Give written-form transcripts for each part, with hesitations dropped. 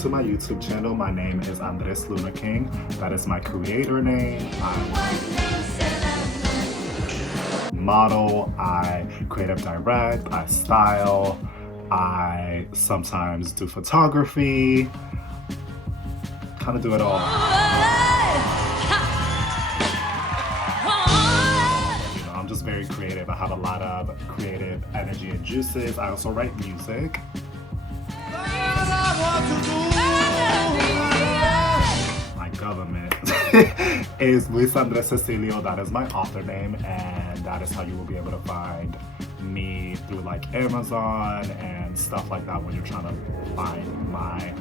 to my YouTube channel. My name is Andres Luna King. That is my creator name. I model, I creative direct, I style, I sometimes do photography, kind of do it all. I'm just very creative. I have a lot of creative energy and juices. I also write music. My government is Luis Andres Cecilio. That is my author name, and that is how you will be able to find me through like Amazon and stuff like that when you're trying to find my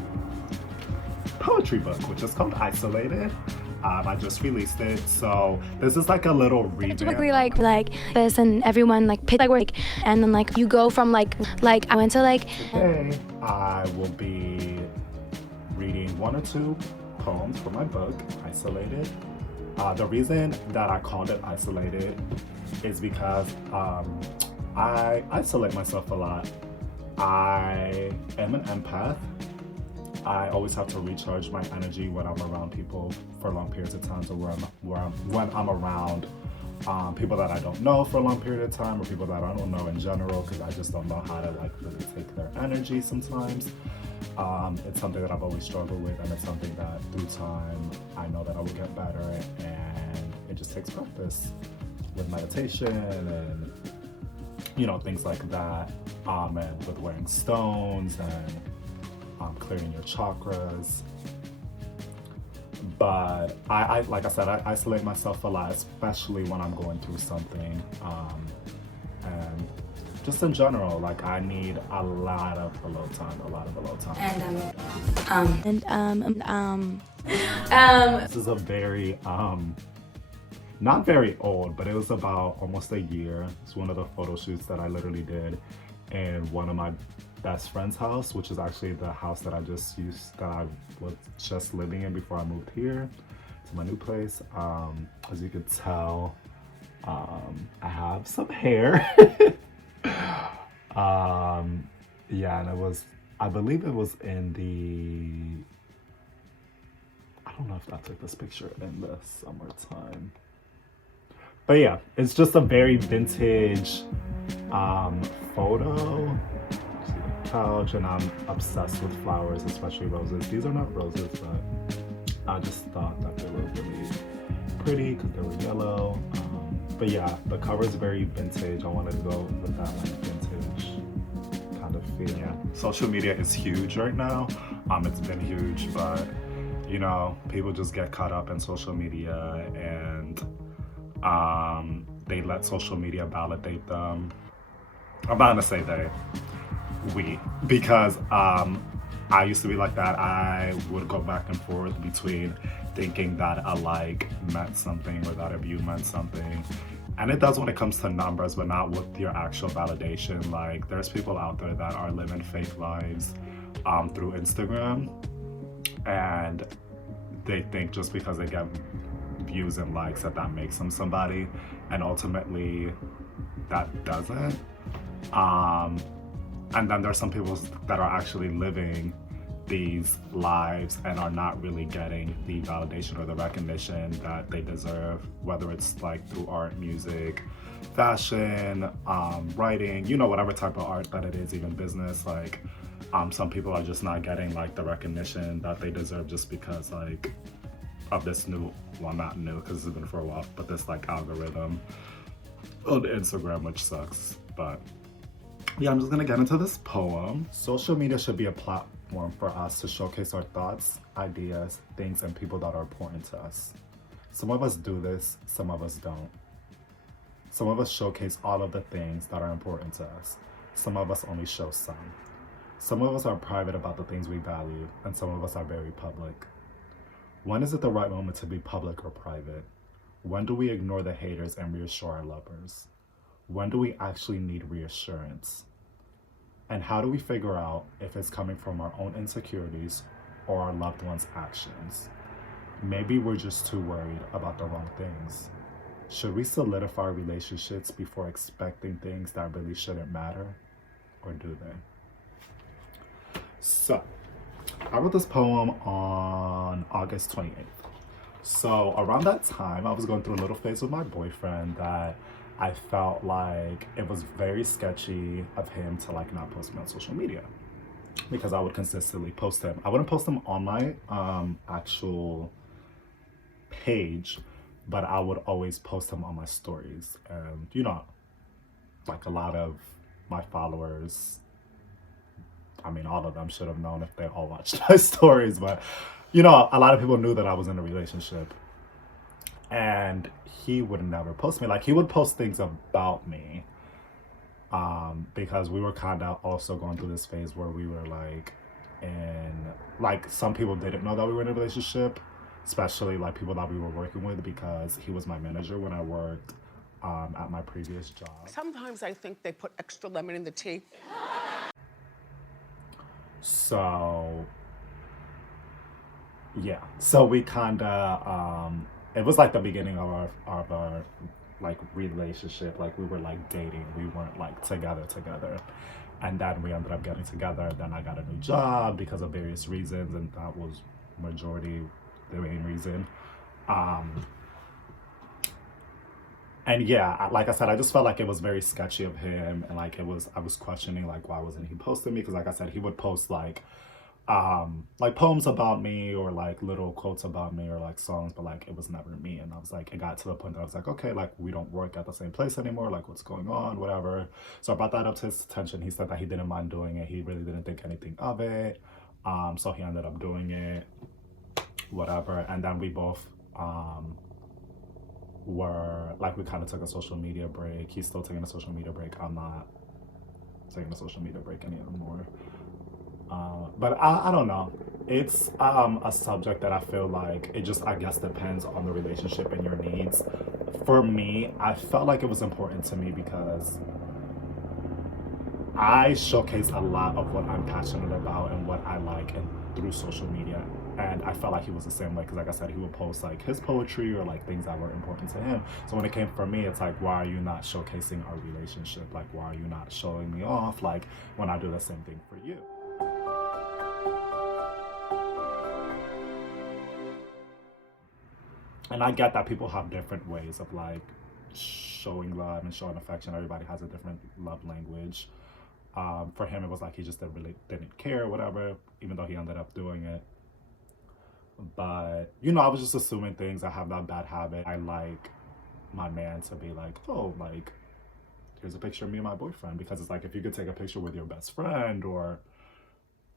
poetry book, which is called Isolated. I just released it, so this is like a little revamp. Typically like this, and everyone like pick like work, and then like you go from like I went to like. Today I will be reading 1 or 2 poems from my book, Isolated. The reason that I called it Isolated is because I isolate myself a lot. I am an empath. I always have to recharge my energy when I'm around people for long periods of time, or when I'm around people that I don't know for a long period of time, or people that I don't know in general, because I just don't know how to like really take their energy sometimes. It's something that I've always struggled with, and it's something that through time I know that I will get better at, and it just takes practice with meditation and things like that, and with wearing stones and clearing your chakras. But I like I said, I isolate myself a lot, especially when I'm going through something, and just in general, like I need a lot of alone time. This is a very not very old, but it was about almost a year. It's one of the photo shoots that I literally did in one of my best friend's house, which is actually the house that I was just living in before I moved here to my new place. As you could tell, I have some hair. Yeah, and I believe it was in I don't know if I took this picture in the summertime. But yeah, it's just a very vintage photo. Couch, and I'm obsessed with flowers, especially roses. These are not roses, but I just thought that they were really pretty because they were yellow. But yeah, the cover is very vintage. I wanted to go with that like vintage kind of feel. Yeah. Social media is huge right now. It's been huge, but people just get caught up in social media, and they let social media validate them. I'm not gonna say because I used to be like that. I would go back and forth between thinking that a like meant something or that a view meant something, and it does when it comes to numbers, but not with your actual validation. Like there's people out there that are living fake lives through Instagram, and they think just because they get views and likes that makes them somebody, and ultimately that doesn't. And then there's some people that are actually living these lives and are not really getting the validation or the recognition that they deserve, whether it's like through art, music, fashion, writing, whatever type of art that it is, even business. Like some people are just not getting like the recognition that they deserve just because like of this not new because it's been for a while, but this like algorithm on Instagram, which sucks. But yeah, I'm just gonna get into this poem. Social media should be a platform for us to showcase our thoughts, ideas, things, and people that are important to us. Some of us do this, some of us don't. Some of us showcase all of the things that are important to us. Some of us only show some. Some of us are private about the things we value, and some of us are very public. When is it the right moment to be public or private? When do we ignore the haters and reassure our lovers? When do we actually need reassurance? And how do we figure out if it's coming from our own insecurities or our loved ones' actions? Maybe we're just too worried about the wrong things. Should we solidify relationships before expecting things that really shouldn't matter? Or do they? So, I wrote this poem on August 28th. So around that time, I was going through a little phase with my boyfriend that I felt like it was very sketchy of him to like not post me on social media because I would consistently post him. I wouldn't post him on my actual page, but I would always post him on my stories. And you know, like a lot of my followers, I mean, all of them should have known if they all watched my stories, but you know, a lot of people knew that I was in a relationship. And he would never post me. Like, he would post things about me because we were kind of also going through this phase where we were like, in, like, some people didn't know that we were in a relationship, especially like people that we were working with because he was my manager when I worked at my previous job. Sometimes I think they put extra lemon in the tea. So yeah, so we kind of it was like the beginning of our like relationship. Like we were like dating, we weren't like together, and then we ended up getting together. Then I got a new job because of various reasons, and that was majority the main reason. And yeah, like I said, I just felt like it was very sketchy of him, and like I was questioning like why wasn't he posting me? Because like I said, he would post like poems about me or like little quotes about me or like songs, but like it was never me. And I was like, it got to the point that I was like, okay, like we don't work at the same place anymore, like what's going on, whatever. So I brought that up to his attention. He said that he didn't mind doing it, he really didn't think anything of it. So he ended up doing it, whatever. And then we both were like, we kind of took a social media break. He's still taking a social media break, I'm not taking a social media break anymore. But I don't know. It's a subject that I feel like it just, I guess, depends on the relationship and your needs. For me, I felt like it was important to me because I showcase a lot of what I'm passionate about and what I like and through social media. And I felt like he was the same way because, like I said, he would post like his poetry or like things that were important to him. So when it came for me, it's like, why are you not showcasing our relationship? Like, why are you not showing me off? Like, when I do the same thing for you. And I get that people have different ways of like showing love and showing affection. Everybody has a different love language. For him, it was like he just didn't care, whatever, even though he ended up doing it. But, you know, I was just assuming things. I have that bad habit. I like my man to be like, oh, like, here's a picture of me and my boyfriend. Because it's like, if you could take a picture with your best friend or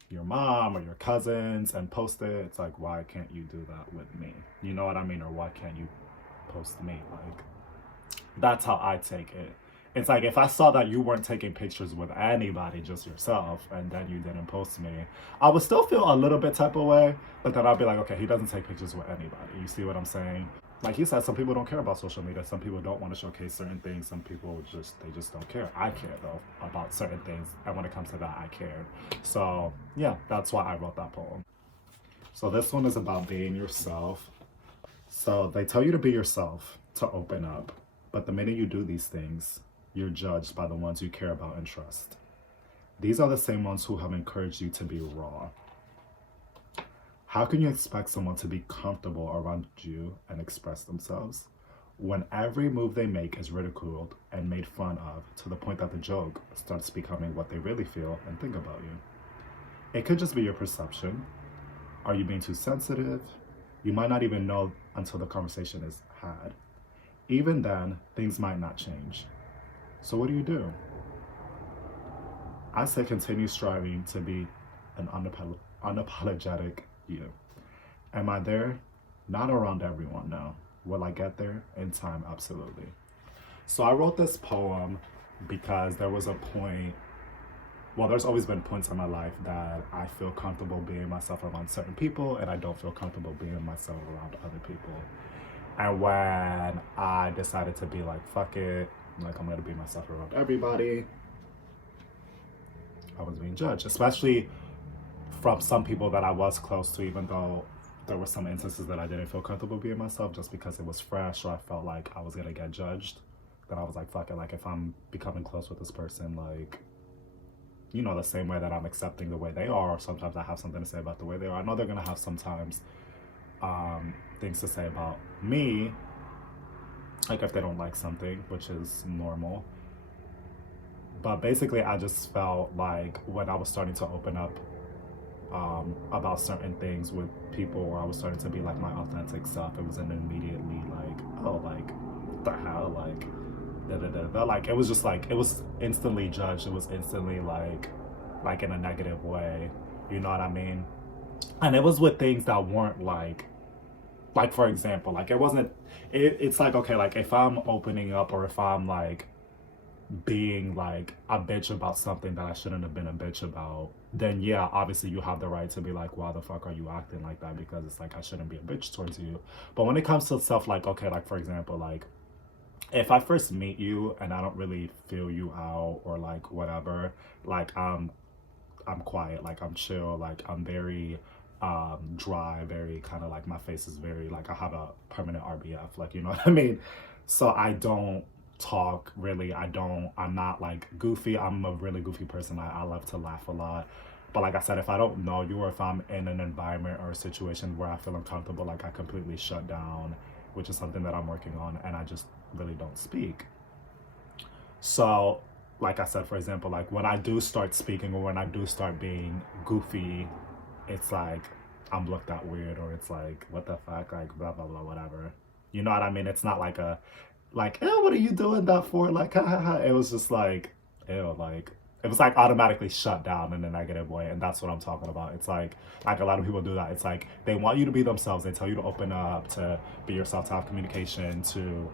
your mom or your cousins and post it, it's like, why can't you do that with me? You know what I mean? Or why can't you post me? Like, that's how I take it. It's like, if I saw that you weren't taking pictures with anybody, just yourself, and then you didn't post me, I would still feel a little bit type of way, but then I'll be like, okay, he doesn't take pictures with anybody. You see what I'm saying? Like you said, some people don't care about social media. Some people don't want to showcase certain things. Some people they just don't care. I care though about certain things. And when it comes to that, I care. So yeah, that's why I wrote that poem. So this one is about being yourself. So they tell you to be yourself, to open up. But the minute you do these things, you're judged by the ones you care about and trust. These are the same ones who have encouraged you to be raw. How can you expect someone to be comfortable around you and express themselves when every move they make is ridiculed and made fun of to the point that the joke starts becoming what they really feel and think about you? It could just be your perception. Are you being too sensitive? You might not even know until the conversation is had. Even then, things might not change. So what do? I say continue striving to be an unapologetic you. Am I there? Not around everyone, no. Will I get there? In time, absolutely. So I wrote this poem because there was a point, well, there's always been points in my life that I feel comfortable being myself around certain people and I don't feel comfortable being myself around other people. And when I decided to be like, fuck it, like I'm gonna be myself around everybody, I was being judged, especially from some people that I was close to, even though there were some instances that I didn't feel comfortable being myself just because it was fresh or I felt like I was gonna get judged. Then I was like, fuck it, like if I'm becoming close with this person, like you know, the same way that I'm accepting the way they are, or sometimes I have something to say about the way they are. I know they're gonna have sometimes things to say about me, like if they don't like something, which is normal. But basically, I just felt like when I was starting to open up about certain things with people, or I was starting to be like my authentic self, it wasn't immediately like, oh, like, what the hell, like, da da da da. Like, it was just like, it was instantly judged. It was instantly like in a negative way. You know what I mean? And it was with things that weren't like for example, like it wasn't, it's like, okay, like if I'm opening up, or if I'm like being like a bitch about something that I shouldn't have been a bitch about, then yeah, obviously you have the right to be like, why the fuck are you acting like that? Because it's like, I shouldn't be a bitch towards you. But when it comes to stuff like, okay, like for example, like if I first meet you and I don't really feel you out, or like whatever, like I'm quiet, like I'm chill, like I'm very dry, very kind of like, my face is very like, I have a permanent RBF, like, you know what I mean? So I don't talk really, I'm not like goofy. I'm a really goofy person. I love to laugh a lot. But like I said, if I don't know you, or if I'm in an environment or a situation where I feel uncomfortable, like I completely shut down, which is something that I'm working on, and I just really don't speak. So like I said, for example, like when I do start speaking, or when I do start being goofy, it's like I'm looked at weird, or it's like, what the fuck, like blah blah blah, whatever. You know what I mean? It's not like a like, ew, what are you doing that for? Like, ha ha ha. It was just like, ew, like it was like automatically shut down in a negative way, and that's what I'm talking about. It's like a lot of people do that. It's like they want you to be themselves. They tell you to open up, to be yourself, to have communication, to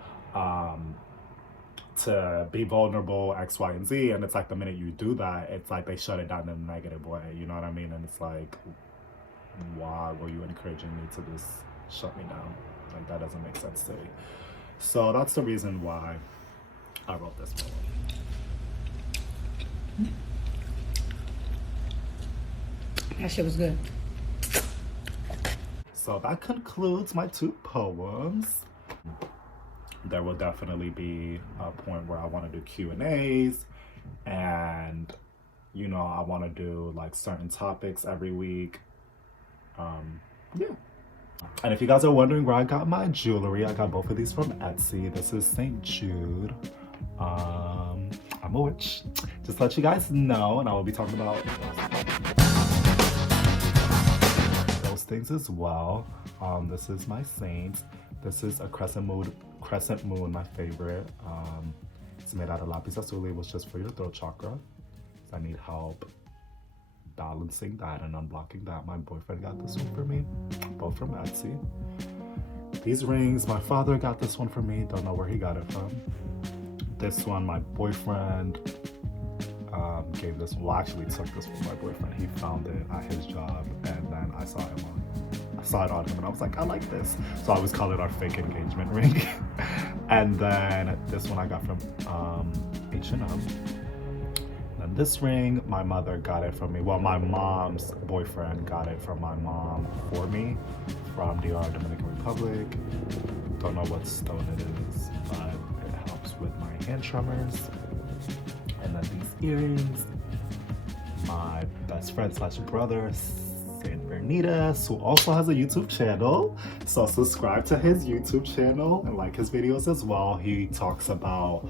be vulnerable, X, Y, and Z. And it's like the minute you do that, it's like they shut it down in a negative way. You know what I mean? And it's like, why were you encouraging me to just shut me down? Like, that doesn't make sense to me. So that's the reason why I wrote this poem. That shit was good. So that concludes my 2 poems. There will definitely be a point where I want to do Q&As, and you know, I want to do like certain topics every week. Yeah. And if you guys are wondering where I got my jewelry, I got both of these from Etsy. This is St. Jude. I'm a witch. Just to let you guys know, and I will be talking about those things as well. This is my saint. This is a crescent moon, my favorite. It's made out of lapis lazuli, which is just for your throat chakra. So I need help balancing that and unblocking that. My boyfriend got this one for me, both from Etsy. These rings, my father got this one for me. Don't know where he got it from. This one, my boyfriend gave this one. Well, actually took this from my boyfriend. He found it at his job, and then I saw it on him, and I was like, I like this. So I always call it our fake engagement ring. And then this one I got from H&M. And this ring, my mother got it from me. Well, my mom's boyfriend got it from my mom for me, from DR, Dominican Republic. Don't know what stone it is, but it helps with my hand tremors. And then these earrings, my best friend slash brother, Saint Bernitas, who also has a YouTube channel. So subscribe to his YouTube channel and like his videos as well. He talks about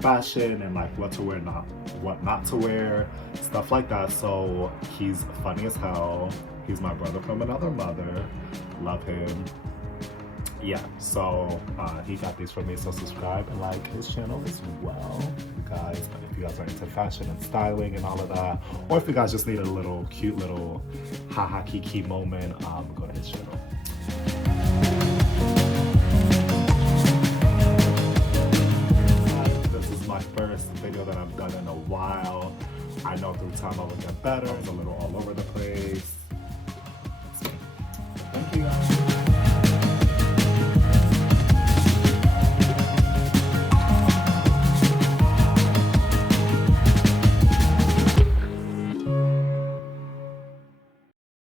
fashion and like what to wear, what not to wear, stuff like that. So he's funny as hell. He's my brother from another mother. Love him. Yeah, so he got these from me, so subscribe and like his channel as well, guys. If you guys are into fashion and styling and all of that, or if you guys just need a little cute little haha kiki moment, go to his channel. This is my first video that I've done in a while. I know through time I will get better. It's a little